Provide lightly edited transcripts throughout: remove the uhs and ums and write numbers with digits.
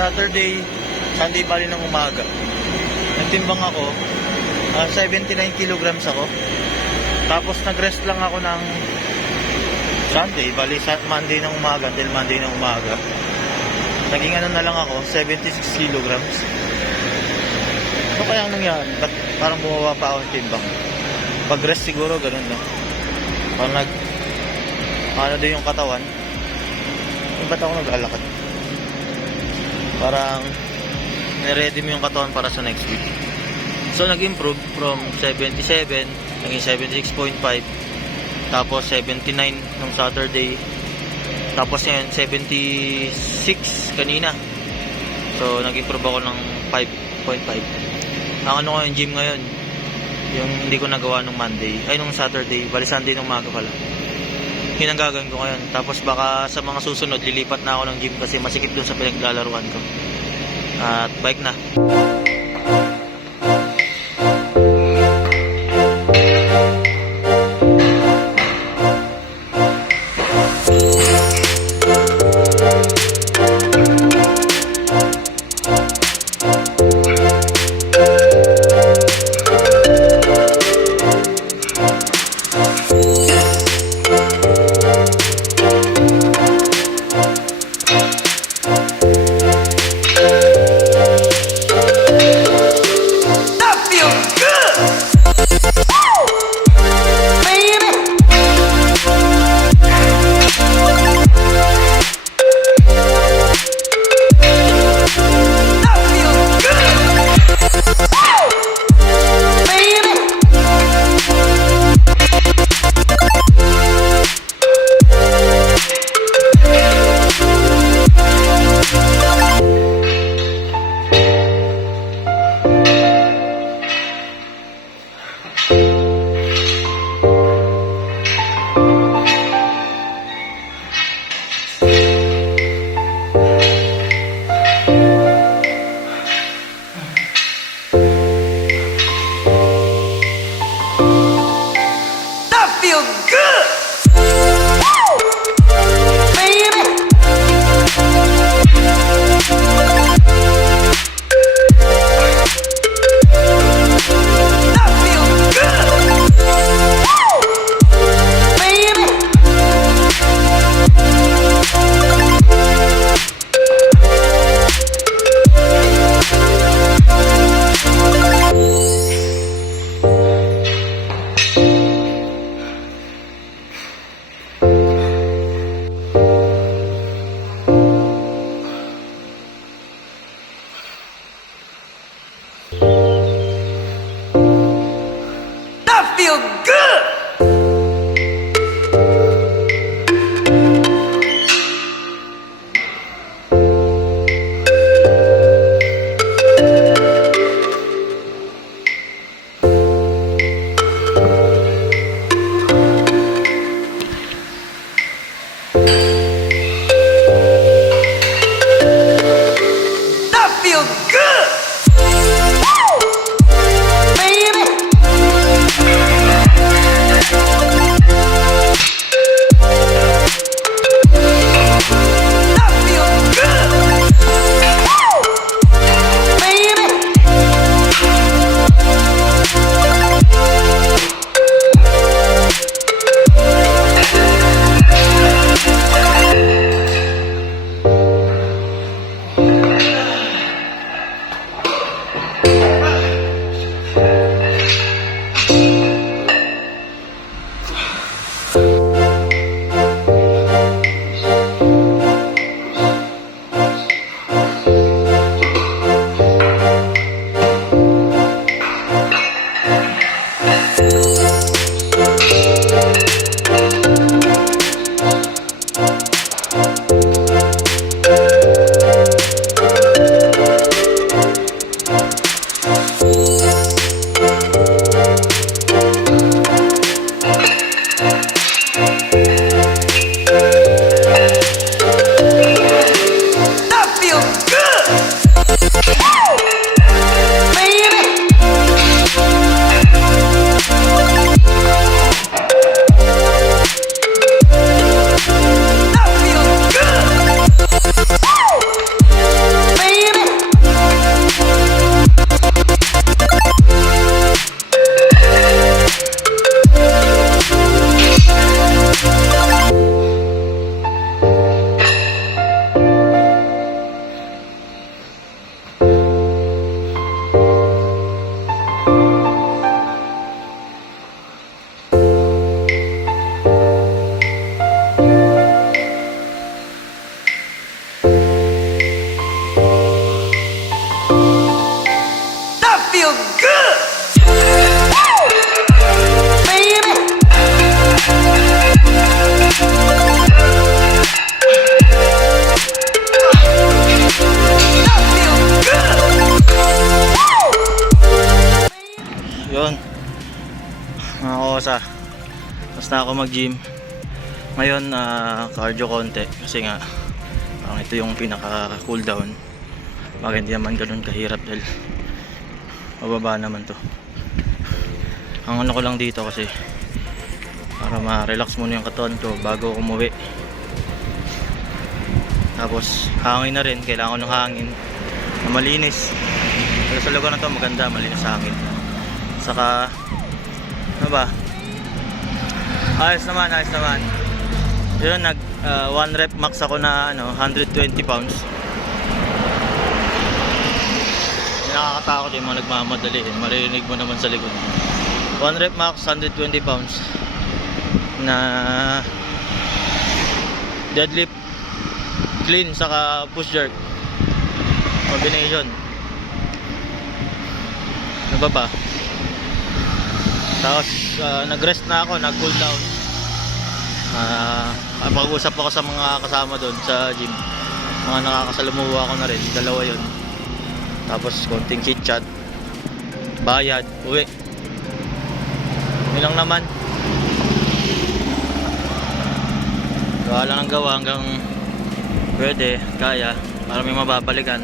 Saturday, Sunday bali ng umaga. Nagtimbang ako, 79 kilograms ako. Tapos nag-rest lang ako ng Sunday, bali Monday ng umaga until Monday ng umaga. Naging ano na lang ako, 76 kilograms. Ano kaya ang nangyari? Ba't parang bumaba pa ako ng timbang? Pag-rest siguro, ganun na. Parang ano din yung katawan. Ba't ako nag-alakad? Parang niready mo yung katawan para sa next week. So nag-improve from 77, naging 76.5, tapos 79 nung Saturday, tapos ngayon 76 kanina. So nag-improve ako ng 5.5. Ang ano ko yung gym ngayon, yung hindi ko nagawa nung Monday, ay nung Saturday, bali Sunday nung umaga pala. Yun ang gagawin ko ngayon. Tapos baka sa mga susunod lilipat na ako ng gym kasi masikip dun sa pinaglalaruan ko. At bike na. na ako mag-gym. Ngayon, cardio konti. Kasi nga, parang ito yung pinaka cooldown. Baka hindi naman ganun kahirap dahil mababa naman to. Ang ano ko lang dito kasi para ma-relax muna yung katawan ko bago ako umuwi. Tapos hangin na rin, kailangan ko ng hangin na malinis. Pero sa lugar na to maganda, malinis hangin. Saka ano ba? Ayos naman. Yun, nag 1 rep max ako na 120 pounds. Nakakatakot yung mga nagmamadali eh. Maririnig mo naman sa likod. 1 rep max 120 pounds na deadlift clean saka pushjerk combination. Nababa. Tapos nag-rest na ako, nag-cool down. Pag-usap ako sa mga kasama doon sa gym. Mga nakakasalamuha ko na rin, dalawa yon. Tapos konting chit chat, bayad, uwi. Yun lang naman. Gawa lang ang gawa hanggang pwede, kaya, para may mababalikan.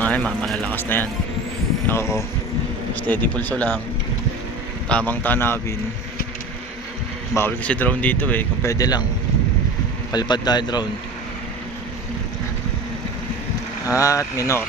Ay, malalakas na yan. Ako, steady pulso lang. Tamang tanawin. Bawal kasi drone dito eh, kung pwede lang. Palipad tayo drone. At minor.